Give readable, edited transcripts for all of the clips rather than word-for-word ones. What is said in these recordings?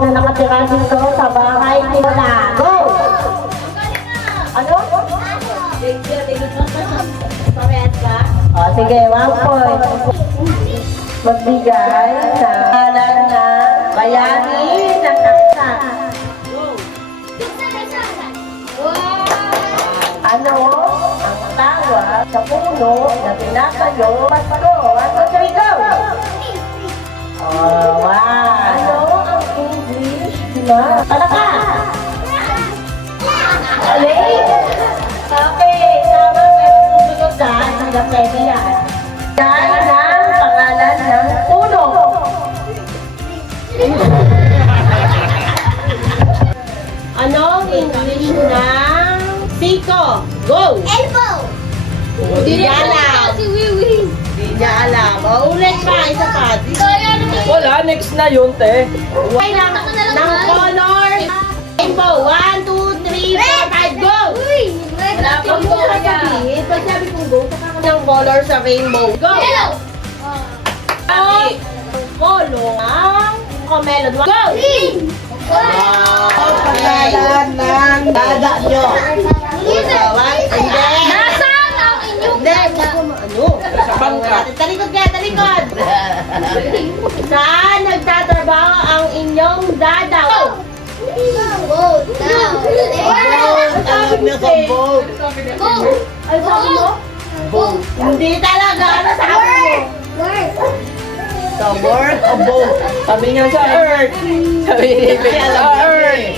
na nakatira dito sa bahay ni Lola. Go! Ano? O, sige, 1 point. Magbigay sa kalan na bayani ng taksa. Ano ang tawag sa puno na pinakayo Pasko? 1, 2, 3, go! Oh, wow! Ano ang English na palaka? Late? Okay, tama pero susunod dyan, hanggang pwede yan. Dahil ng pangalan ng puno. Anong English ng siko? Go! Elbow! Hindi niya alam. Si Wiwi. Hindi niya alam. Ulit pa, isa pa. Wala, next na yun, te. Okay lang. Ng color. Rainbow. 1, 2, 3, 4, 5, go! Uy! Wala pang go sasabihin. Pag sabi kong go, saka ka ng color sa rainbow. Go! Yellow! Ang color ng comelon. Go! Green! Ang pangalan ng dada nyo. Hindi. Nasaan ang inyong Hindi. dada? Ano? Sa bangka. Talikod ka, talikod. Saan nagtatrabaho ang inyong dada? Go! Boat! Tawag niya sa boat. Go! Ano sabi mo? Boat! Hindi talaga. Ano sabi mo? Word! Sa work o boat? Sabi nga sa Earth. Sabi ni Ibe, sa Earth.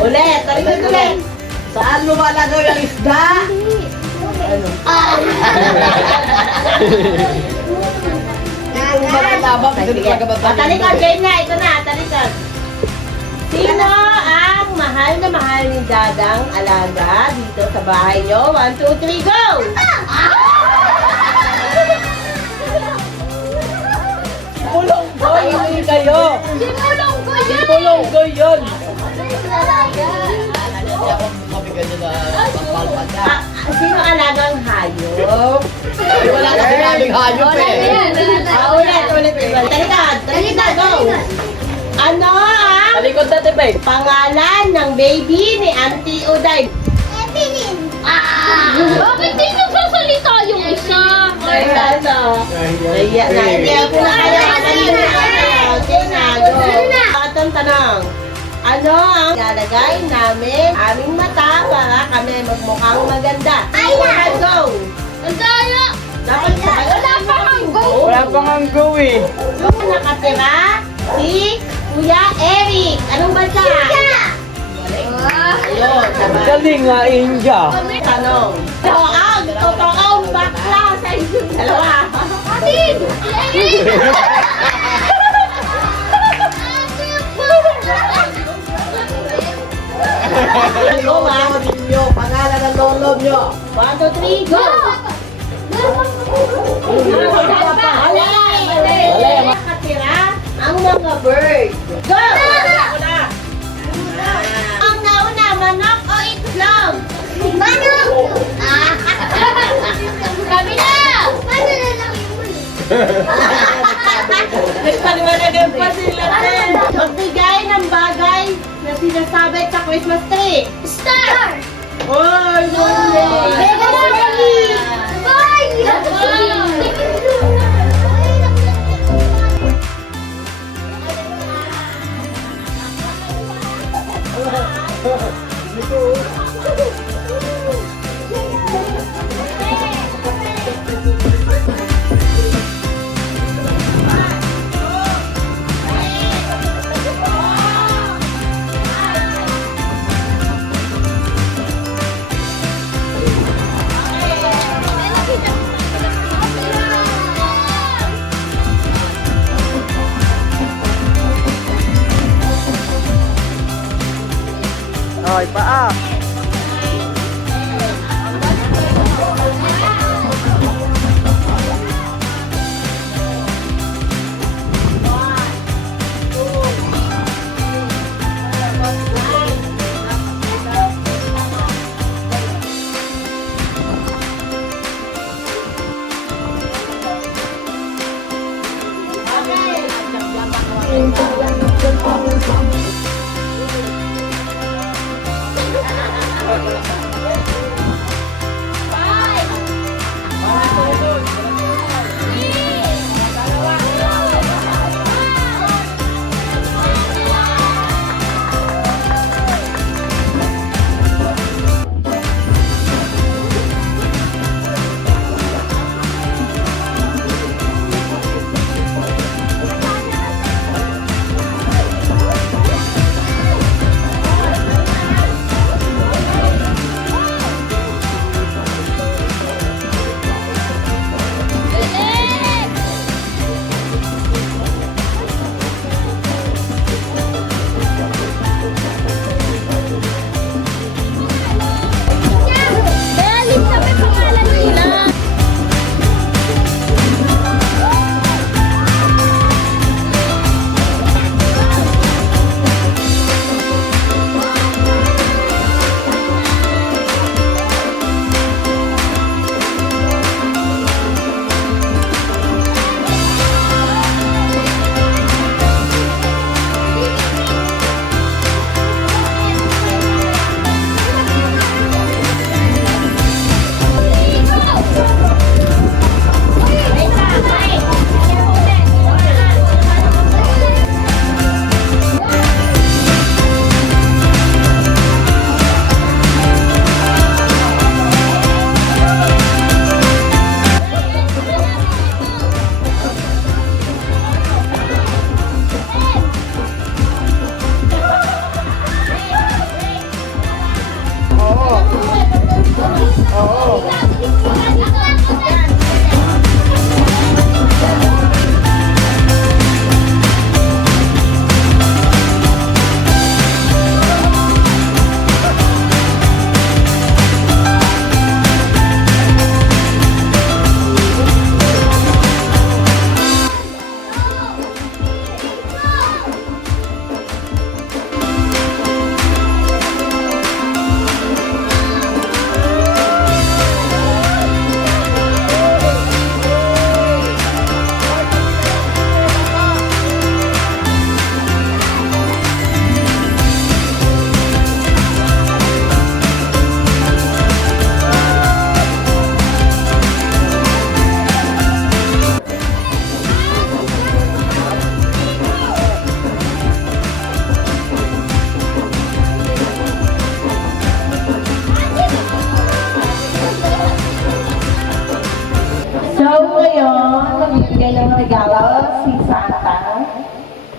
Ulit, talikod ulit. Saan lumalagaw yung isda? Talikod, game na. Ito na, talikod. Sino ang mahal na mahal ni Dadang alaga dito sa bahay nyo? 1, 2, 3, go! Pulonggoy, hindi kayo. Sinulong ko yan! Pulonggoy yun. Sino alagang hayop? Wala na sinabing hayop eh. Ulit. Talikod, go! Ano ang Talikod na, te, Bek. pangalan ng baby ni Auntie Uday? Evelyn! Bakit di nyo sasalita yung isa? Naiya na. Hindi ako na kayo. Okay na, go. Patong tanong. Ano ang lalagay namin aming mata para kami magmukhang maganda? Eyeliner. Go! Ang daya! Dapat Wala pa kang go! Wala pang ang go eh. yung nakatira si Kuya Eric. Anong bansa? Ayun, sabay. Galing nga, India. Tanong. So, ang totoong bakla sa inyong dalawa. Atin! Go, ha? Pangalan ng lolo nyo. 1, 2, 3, go! Nakatira ang mga bird. Go! Ang nauna, manok o itlog? Manok! Kami na! Paano na lang yun? Nagpaliwanagan pa sila din. Magbigay ng bagay na sinasabit sa Christmas tree. Star! Oy, muli! Mega Sally! Bye! Ay, paa.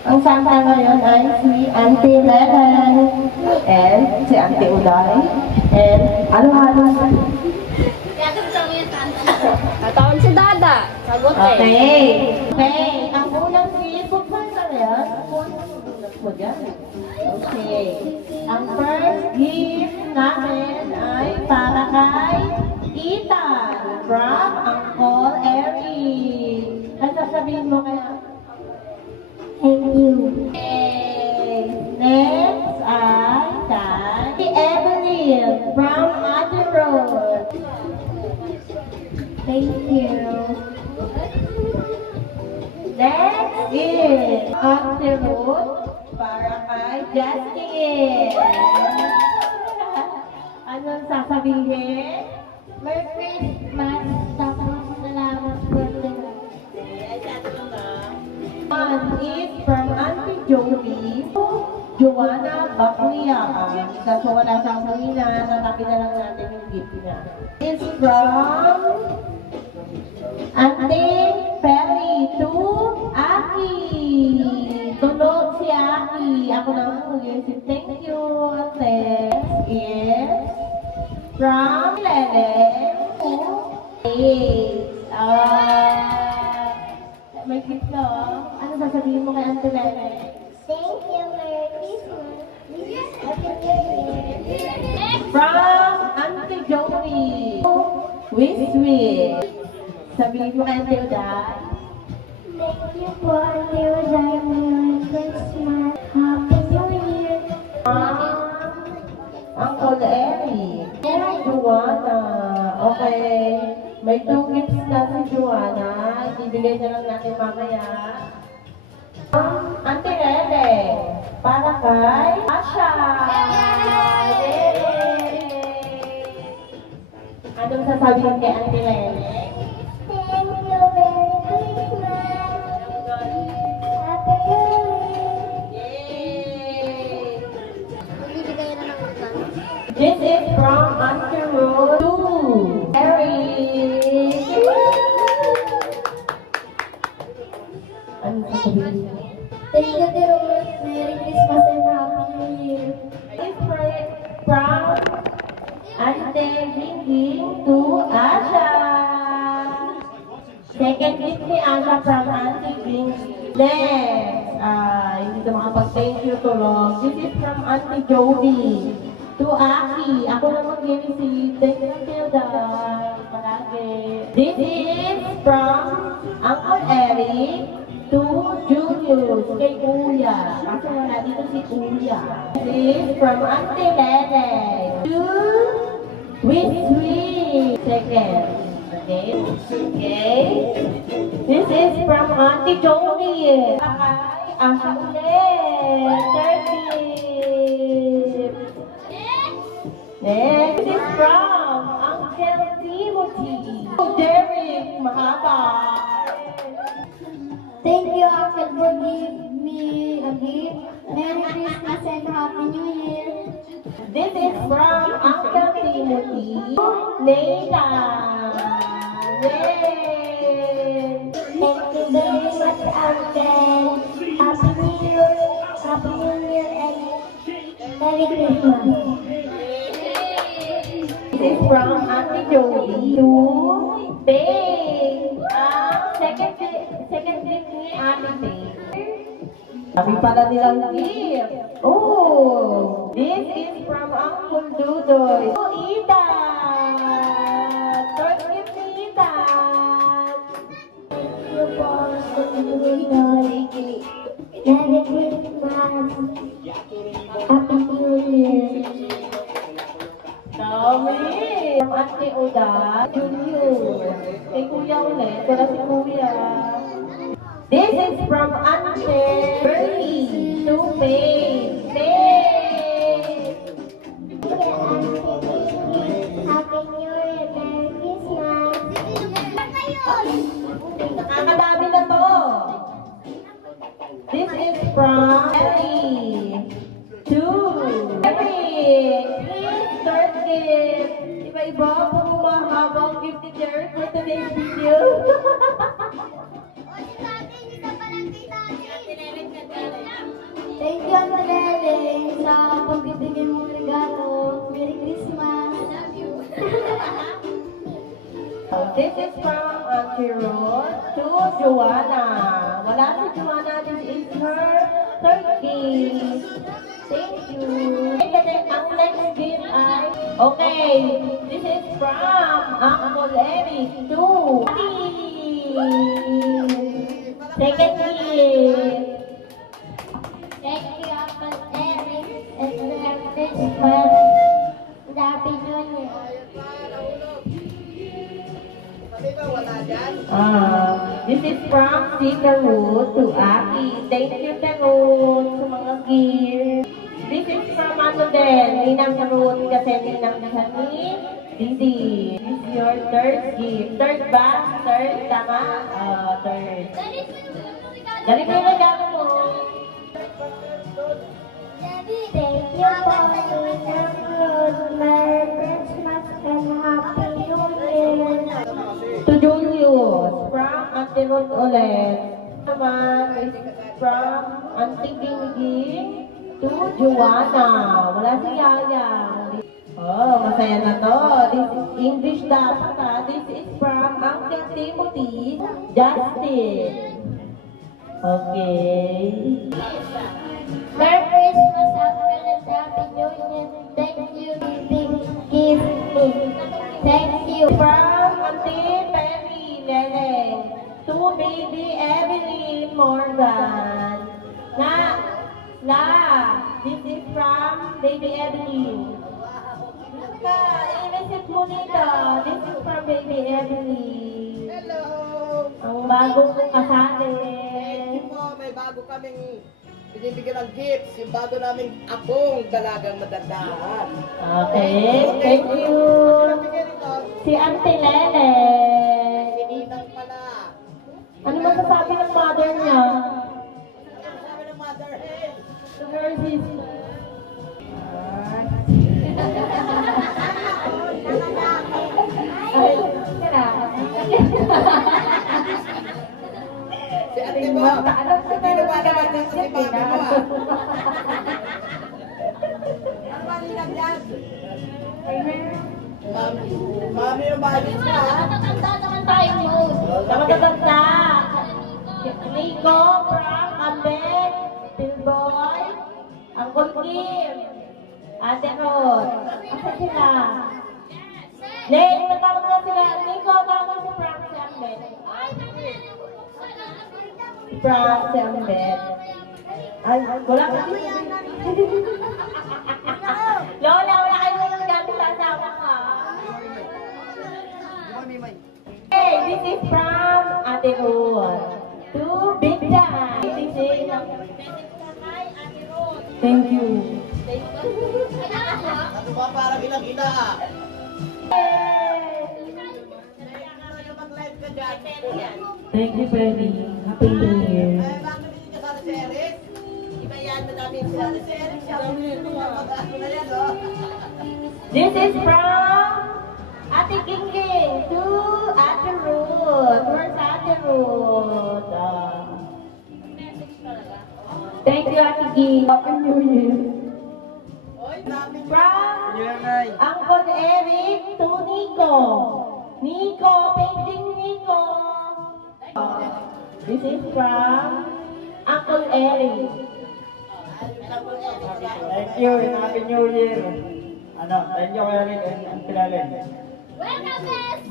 Ang Santa ngayon ay si Auntie Lelen and si Auntie Uday and ano-ano. Tatawan si Dada. Sagot eh. Okay. Okay. Ang unang si Pugman na yan. Mo dyan. Okay. Ang first gift natin ay para kay Ethan from Uncle Eric. Ano sasabihin mo kaya? Thank you. Okay. Next ay kay Evelyn from Ate Road. Thank you. Next is Ate Road para kay Justin. Anong sasabihin? Merry Christmas. Tapos salamat po. One is from Auntie Joey, Joanna Bakliyaan. So wala siyang humina, tatabi na lang natin yung gift niya. It's from Auntie Perry to Aki. Tulog si Aki. Ako naman mag-isip. Thank you, Ate. Is from Lele to may gift na, oh. Ano sasabihin mo kay Auntie Lele? Thank you. Merry Christmas. Happy New Year. From Auntie Joey. Sweet. Sabihin mo kay Auntie Uday. Thank you po, Ate Uday. Merry Christmas. Happy New Year. Uncle Eric. Joanna. Okay. May 2 gifts na si Joanna. Ibibigay na lang natin mamaya. Auntie Rede. Para kay Asha. Yay! Anong sasabihin kay Auntie Rede? Thank you. Merry Christmas. Happy New Year. Yay! Magbibigay na ng utang. This is from Auntie Rose to Eric. Ano sasabihin niya? Thank you, dear Lord. Merry Christmas and Happy New Year. This is from Auntie Jingjing to Asha. Second gift ni Asha from Auntie Jingjing. Next, hindi ito makapag-thank you to Ross. This is from Auntie Jody to Aki. Ako na mag-receive. Thank you, Dad. Palagi. This is from Uncle Eric to Julius kay Kuya. Kasi wala dito si Kuya. This is from Auntie Lele to Sweet. Second. Okay. This is from Auntie Joey. Kay Asha ulit. Third gift. Next is from Uncle Timothy. Derek, mahaba. Thank you, Uncle, for giving me a gift. Merry Christmas and Happy New Year. This is from Uncle Timothy. Nathan. Yay! Thank you very much, Uncle. Happy New Year. Happy New Year and Merry Christmas. This is from Auntie Joey to Babe. Second gift ni Ate Babe. Sabi pala nilang gift. Oh, this is from Uncle Dudoy. Oh, Ethan. Third gift ni Ethan. Thank you for the good night. Merry Christmas. Happy New Year. Dami. From Ate Oda, Junior. Kay Kuya ulit. Wala si Kuya. This is from Auntie Bernie to Faith. Faith. Happy New Year. Merry Christmas. Nakakadami na to. This is from Ellie to Eric. Please start gift. Iba-iba po mahabang gift ni Derek for today's video. Thank you, Ate Lele, sa pagbibigay mong regalo. Merry Christmas. I love you. This is from Auntie Ruth to Joanna. Wala si Joanna, this is her third gift. Thank you. Ang next gift ay, okay, this is from Uncle Eric to Ati. Second gift. Thank you, Uncle Eric, and Merry Christmas. Happy New Year. This is from Tita Ruth to Aki. Thank you, Tita Ruth, sa mga gift. This is from ano din, Ninang Ruth, kasi Ninang ni Didi. This is your third gift. Third ba? Third, tama? Third. Dali mo yung regalo mo. Thank you for Ninang Ruth. Merry Christmas and Happy New Year. To Julius, from Auntie Ruth ulit. Naman is from Auntie Bingging to Joanna. Wala si Yaya. Oh, masaya na to. This is English dapat ha. This is from Uncle Timothy, Justin. Okay. Merry Christmas, Uncle, and Happy New Year. Thank you, big gift me. Thank you. From Auntie Penny, Neneng, to baby Evelyn Morgan. This is from baby Evelyn. I-visit mo nito. This is from baby Evelyn. Hello! Ang bagong Thank kasali. you po, may bago kaming binibigyan ng gifts. Yung bago naming apong dalagang madandaan. Okay, thank you. Nabigyan ito, Si Auntie Lele. si Ninang pala. Ano masasabi ng mother niya? Ano sabi ng mother? Hey! To her sister. Ay, Si ate mo, hindi lumalabas din sa si mami mo ah. Ano ba Ninang yan? Mami yung malis ka ah. Matanda naman tayo mo. Tama. Nico, Frank, Ambet, Pilboy, Uncle Kim, Ate Rod. Asa sila? Len, matawag na sila. Nico, tawag si Frank, si Ambet. Frank, si Ambet. Ay, wala ka Lola, wala kayo ng gamit sa asawa ka. Hey, this is from Ate Rod to Big Dan. This is Thank you. Ano ba parang ilang ina ah? Tayo mag-live ka dyan. Thank you, Freddy. Happy New Year. Ay, bakit hindi ka sana si Eric? Iba yan, madami yung sana si Eric. Siya ang mag-ano na yan, oh. This is from Ate King to Ate Ruth. Where's Ate Ruth? Thank you, Ate King. Happy New Year. Oy, dami niyo. From Uncle Eric to Nico. Nico, painting Nico. This is from Uncle Eric. Thank you and Happy New Year. Thank you Kuya Rick and Pilalen. Welcome, Miss.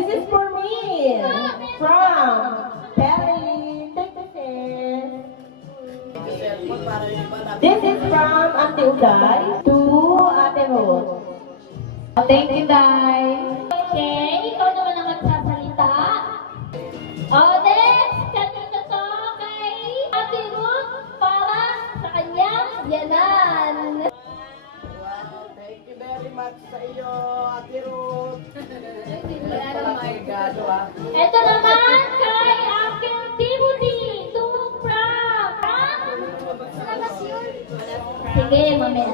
This is for me. From Perry. Thank you, sis. Cellphone para yung iba na. This is from Auntie Uday to Ate Ruth. Thank you, Day. Okay, ikaw naman ang magsasalita. Oh, next, kanina to kay Ate Ruth para sa kanyang yanan. Wow, thank you very much sa iyo, Ate Ruth. My God, ah. Ito naman kay Uncle Timothy to Sige, mamaya.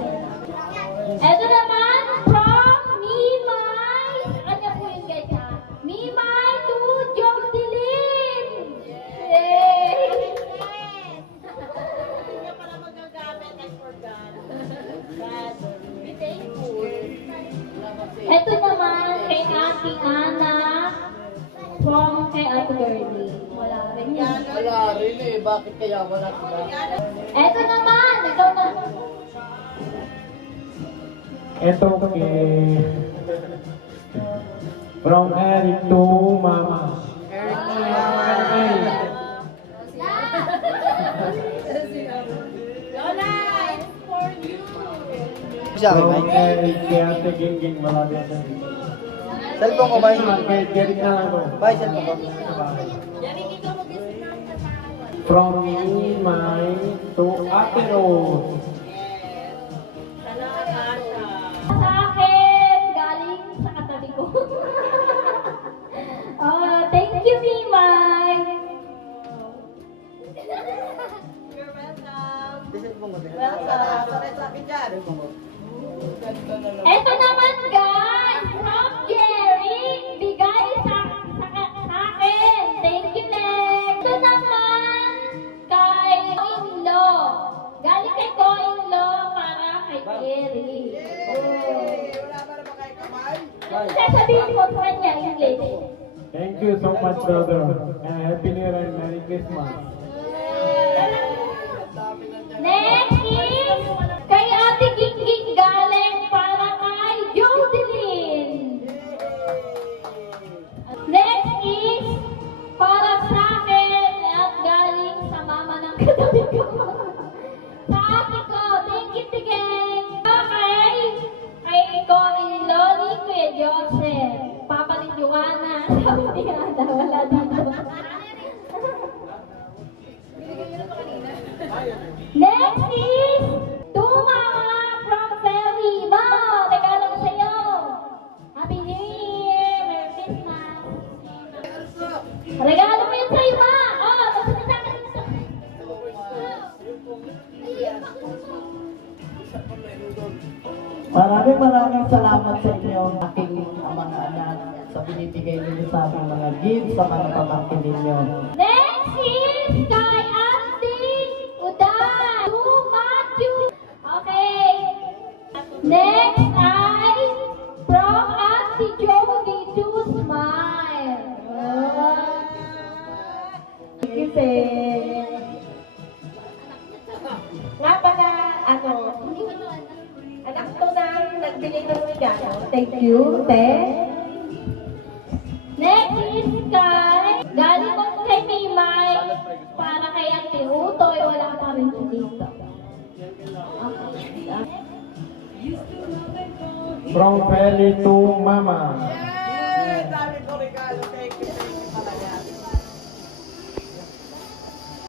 Ito naman from Mimay. Ano po yung guys ha? Mimay to Jocelyn. Yay! bakit kaya wala sila? Eto naman, ikaw na. Ito kay from Eric to Mama. Eric From Eric kay Ate Gingging malapit na dito. Cellphone ko ba yun? Kay Derek na lang ako. Bye, cellphone ko. From Imay to Ate Rose. Sa akin, galing sa katabi ko. Oh, thank you, Mimay. You're welcome. Cellphone ko. Welcome. Sa akin dyan. Cellphone ko. Eto naman, guys, from Jerry, bigay sa akin. Thank you, next. Ito naman, kay Koinlo. Galing kay Koinlo para kay Jerry. Wala ba naman kayo kamay? Sasabihin mo sa kanya, English. Thank you so much, brother. And Happy New Year and Merry Christmas. Next is kay Ate Gingging galing para kay Jodeline. Next is para sa akin at galing sa mama ng katabi ko. Sa ate ko, thank you, Tigeng. Kay ko, Loli, Kuya Joseph. Papa ni Joanna. Sabi ni Ana, wala dito. Next is Mama from Ferry. Ma, regalo ko sa iyo. Happy New Year! Merry Christmas! Regalo mo yun sa'yo, Ma! Oh, magsalita ka dito. Maraming salamat sa inyo, aking mga anak, sa binibigay ninyo sa aking mga gifts, sa mga pamangkin ninyo. Next is kay Ate Uday. To Matthew. Okay. Next ay from Ate Jody to Smile. Kasi, nga pala, anak to na nagbili ng regalo. Thank you, Te. Next is kay, galing mo kay Maymay, para kay Ate Utoy, wala pa rin siya dito. Okay. From Ferry to Mama.